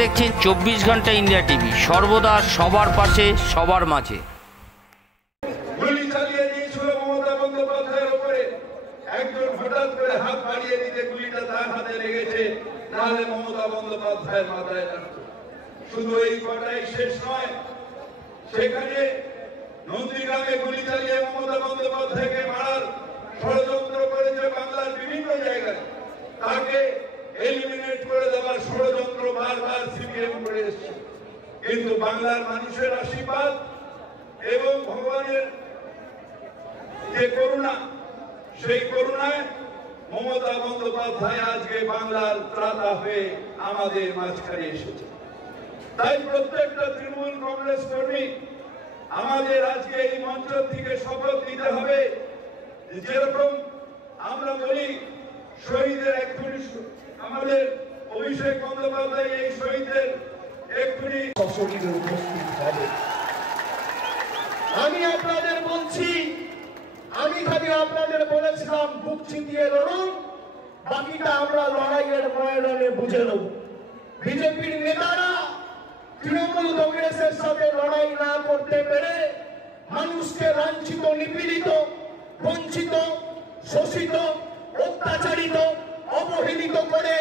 দেখছেন 24 ঘন্টা India TV, সর্বদা সবার পাশে, সবার মাঝে। গুলি চালিয়ে দিয়েছিল মমতা বন্দ্যোপাধ্যায়ের উপরে। একজন হঠাৎ করে হাত বাড়িয়ে দিতে গুলিটা তার হাতে লেগেছে, নাহলে মমতা বন্দ্যোপাধ্যায়ের মাথায় লাগতো। শুধু এই কটাই শেষ নয়, সেখানে নন্দীগ্রামে গুলি চালিয়ে মমতা বন্দ্যোপাধ্যায়কে মারার ষড়যন্ত্র করেছে বাংলার বিভিন্ন জায়গায়। তাকে এলিমিনেট করে দেওয়ার ষড়যন্ত্র বারবার সিপিএম করে এসেছে। কিন্তু বাংলার মানুষের আশীর্বাদ এবং ভগবানের যে করুণা, সেই করুণায় মমতা বন্দ্যোপাধ্যায় আজকে বাংলার ত্রাতা হয়ে আমাদের মাঝখানে এসেছে। তাই প্রত্যেকটা তৃণমূল কংগ্রেস কর্মী আমাদের আজকে এই মঞ্চ থেকে শপথ নিতে হবে, যেরকম আমরা বলি শহীদের এক্ষুনি, আমাদের অভিষেক বন্দ্যোপাধ্যায় এই শহীদদের এক্ষুনি সশরীরে উপস্থিত হবে। আমি আপনাদের বলছি, আমি খালি আপনাদের বলেছিলাম বুক চিতিয়ে লড়ুন, বাকিটা আমরা লড়াইয়ের ময়দানে বুঝে নেব। বিজেপির নেতারা তৃণমূল কংগ্রেসের সাথে লড়াই না করতে পেরে মানুষকে লাঞ্ছিত, নিপীড়িত, বঞ্চিত, শোষিত, অত্যাচারিত, অবহেলিত করে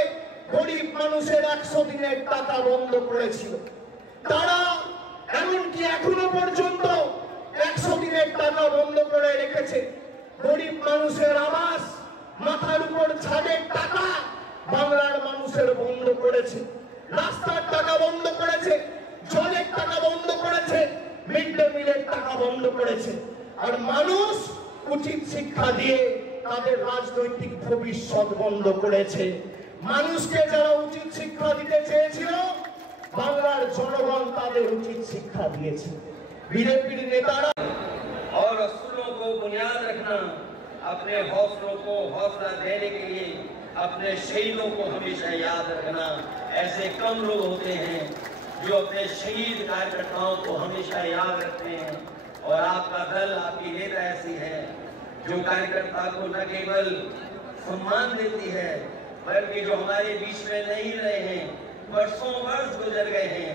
গরিব মানুষের 100 দিনের টাকা বন্ধ করেছিল। তারা এমনকি এখনো পর্যন্ত 100 দিনের টাকা বন্ধ করে রেখেছে। গরিব মানুষের আবাস, মাথার উপর ছাদের টাকা বাংলার মানুষের বন্ধ করেছে, রাস্তার টাকা বন্ধ করেছে, জলের টাকা বন্ধ করেছে, মিড ডে মিলের টাকা বন্ধ করেছে। আর মানুষ উচিত শিক্ষা দিয়ে তাদের রাজনৈতিক ভবিষ্যৎ বন্ধ করেছে। মানুষকে যারা উচিত শিক্ষা দিতে চেয়েছিল, বাংলার জনগণ তাদের উচিত শিক্ষা দিয়েছে। বিজেপির নেতারা और असूलों को बुनियाद रखना, अपने हौसलों को हौसला देने के लिए अपने शहीदों को हमेशा याद रखना। ऐसे कम लोग होते हैं जो अपने शहीद कार्यकर्ताओं को हमेशा याद रखते हैं। और आपका दल, आपकी नेता ऐसी है जो कार्यकर्ता को न केवल सम्मान देती है, बल्कि जो हमारे बीच में नहीं रहे हैं, वर्षों वर्ष गुजर गए हैं,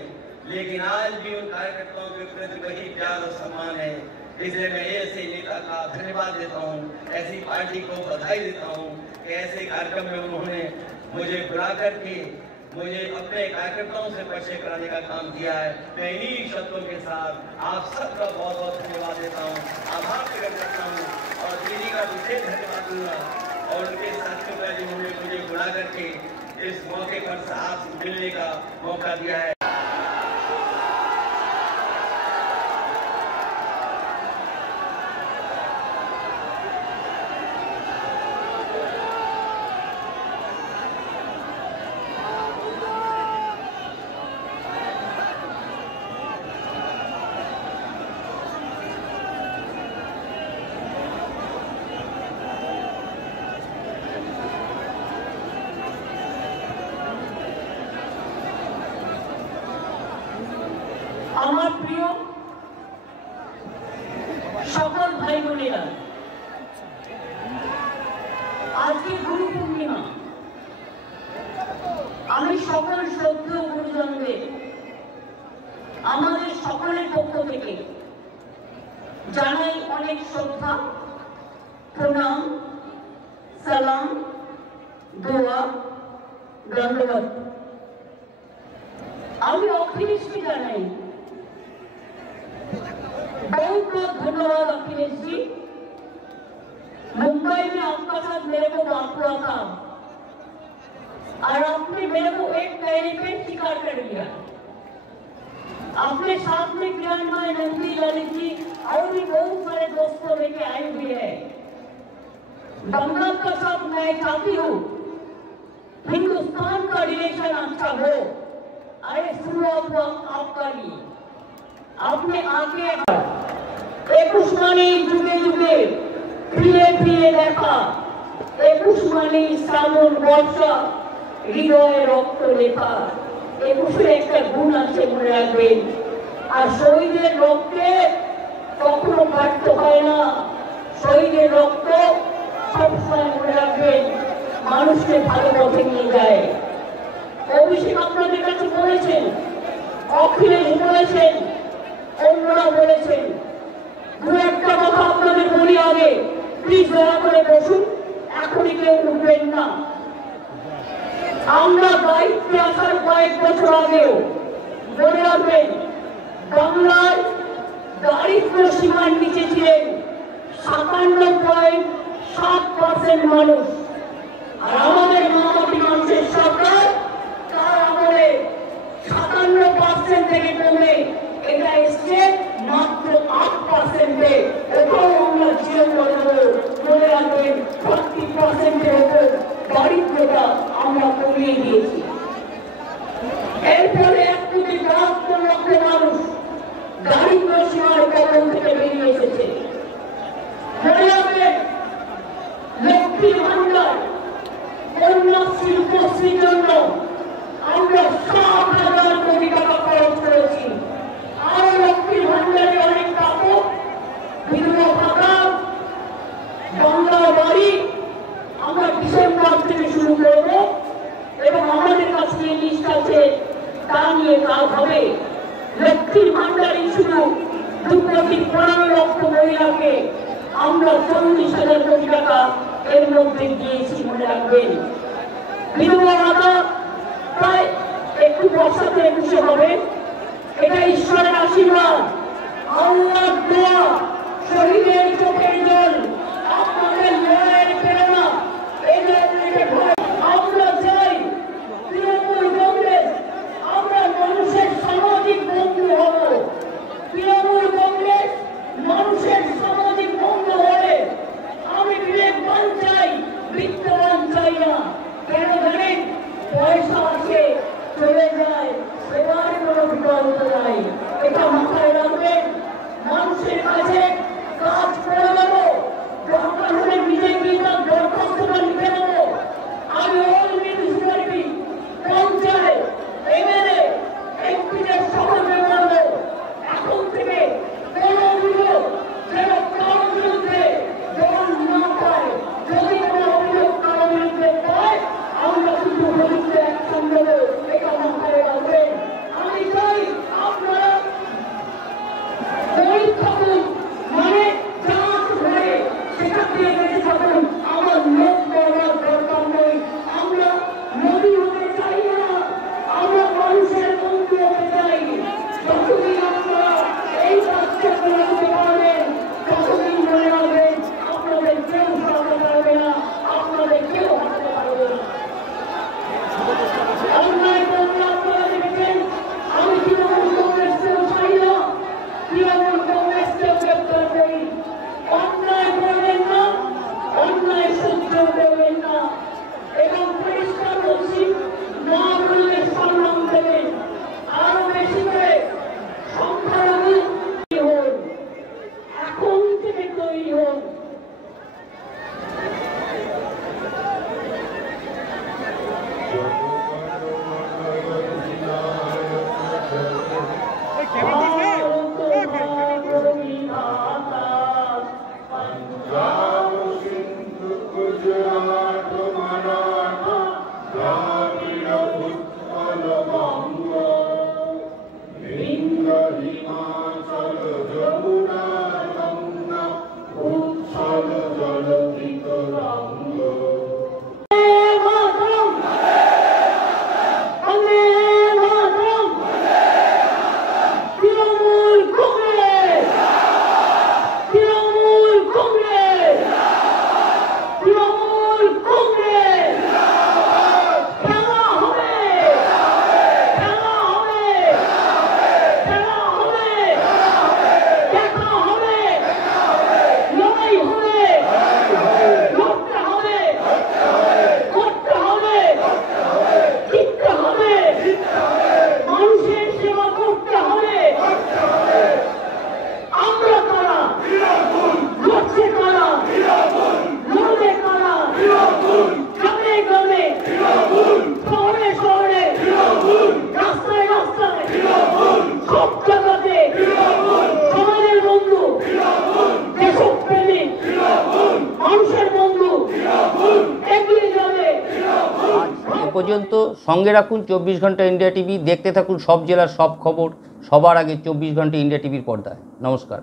लेकिन आज भी उन कार्यकर्ताओं के प्रति वही प्यार और सम्मान है। इसलिए मैं ऐसे नेता का धन्यवाद देता हूँ, ऐसी पार्टी को बधाई देता हूँ कि ऐसे कार्यक्रम में उन्होंने मुझे बुला करके मुझे अपने कार्यकर्ताओं से परिचय कराने का काम किया है। मैं इन्हीं शब्दों के साथ आप सबका बहुत बहुत धन्यवाद देता हूँ, आभार प्रकट करता हूँ और दीदी का विशेष धन्यवाद दूंगा और उनके साथियों का जिन्होंने मुझे बुला करके इस मौके पर साथ मिलने का मौका दिया है। আমার প্রিয় সকল ভাই বোনেরা, আজকে গুরু পূর্ণিমা। আমি সকল শ্রদ্ধেয় গুরুজনদের আমাদের সকলের পক্ষ থেকে জানাই অনেক শ্রদ্ধা, প্রণাম, সালাম, দোয়া, ধন্যবাদ। আমি অখিলেশকে জানাই बहुत बहुत धन्यवाद अखिलेश जी। मुंबई में आपका साथ मेरे को बात हुआ था और आपने मेरे को एक कहने पे स्वीकार कर लिया। अपने साथ में किरण भाई, नंदी, ललित जी और भी बहुत सारे दोस्तों लेके आए हुए हैं। बंगाल का साथ मैं चाहती हूँ हिंदुस्तान का रिलेशन अच्छा हो। अरे शुरुआत आपका लिए आपने आके 21 माने যুগে যুগে ফিরে ফিরে দেখা, 21 মানে শ্রাবণ বর্ষা, হৃদয়ে রক্ত লেখা। 21-এর একটা গুণ আছে, মনে রাখবেন। আর শহীদের রক্তে কখনো ব্যর্থ হয় না। শহীদের রক্ত সবসময় মনে রাখবেন মানুষকে ভালো পথে নিয়ে যায়। অভিষেক আপনাদের কাছে বলেছেন, অখিলেশ বলেছেন, অন্যরা বলেছেন। দু একটা কথা আপনাদের বলি আগে, প্লিজ দয়া করে বসুন, এখনই কেউ উঠবেন না। আমরা দায়িত্বে আসার কয়েক বছর আগেও মনে রাখবেন, বাংলার দারিদ্র সীমার নিচে ছিলেন 57.7% মানুষ। আর আমাদের মামাটি মানুষের সরকার তার আমলে 57% থেকে কমে এটা এসছে মাত্র 8%-এ। এটাও আমরা চিরন্তন মনে রাখবেন, 40%-এর ওপর দারিদ্রতা আমরা কমিয়ে দিয়েছি। এরপরে 1.72 লক্ষ মানুষ দারিদ্র সীমার কবল থেকে বেরিয়ে এসেছে। মনে রাখবেন, লক্ষ্মী ভান্ডার, কন্যাশ্রী উপশ্রীর জন্য আমরা 60,000 কোটি টাকা খরচ করেছি। আরো লক্ষ্মী ভান্ডারে অনেক টাকা, বিধবা ভাতা, বাংলা বাড়ি আমরা ডিসেম্বর থেকে শুরু করব এবং আমাদের কাছে যে লিস্ট আছে তা নিয়ে কাজ হবে। লক্ষ্মীর ভান্ডারে শুধু 2,15,00,000 মহিলাকে আমরা 40,000 কোটি টাকা এর মধ্যে দিয়েছি, মনে রাখবেন। বিধবা ভাতা প্রায় একটু বর্ষাতে 21 হবে, এটা ঈশ্বরের আশীর্বাদ, আল্লাহর দোয়া, শহীদের চোখের জল, আপনাদের লড়াইয়ের প্রেরণা। আমরা চাই তৃণমূল কংগ্রেস, আমরা মানুষের সামাজিক বন্ধু হব। তৃণমূল কংগ্রেস মানুষের সামাজিক বন্ধু হলে আমি বিবেকবান চাই, বিত্তবান চাই না। কেন জানেন? পয়সা আসে চলে যায়, সেবার কোনো বিকল্প নাই। এটা মাথায় রাখবেন। মানুষের কাছে কাজ করে দেবো, দরকার হলে বিজেপি তার দরখাস্তটা লিখে দেবো। আমি অল মিউনিসিপ্যালিটি, পঞ্চায়েত, এমএলএ, এমপিদের সহযোগিতা করবো। এখন থেকে কোনো অভিযোগ যেন কারো বিরুদ্ধে জল না পায়। যদি কোনো অভিযোগ কারো বিরুদ্ধে পায়, আমরা শুধু বিরুদ্ধে অ্যাকশন নেবো, এটা মাথায় রাখবেন। আমি চাই আপনারা গরিব থাকুন, মানে চাষ ধরে সেখান থেকে বেঁচে থাকুন। আমার লোক করার দরকার নেই। আমরা নদী হতে চাই না, আমরা মানুষের বন্ধু হতে চাই। যতদিন আপনারা এই কাজটা করতে পারবেন, ততদিন মনে রাখবেন আপনাদের কেউ সরাতে পারবে না, আপনাদের কেউ হারাতে পারবে না। অন্যায় করলে আপনারা দেখেছেন, আমি তৃণমূল কংগ্রেসকেও চাই না, তৃণমূল কংগ্রেসকেও গ্রেপ্তার করি। অন্যায় করবেন না, অন্যায় সহ্য করবেন না। এবং পরিষ্কার বলছি, মা বললে সম্মান দেবেন। আরো বেশি করে সংখ্যালঘু হন, এখন থেকে তৈরি হন। আমরা তারা লড়ছে পর্যন্ত সঙ্গে রাখুন 24 ঘন্টা ইন্ডিয়া টিভি। দেখতে থাকুন সব জেলার সব খবর সবার আগে 24 ঘন্টা ইন্ডিয়া টিভির পর্দায়। নমস্কার।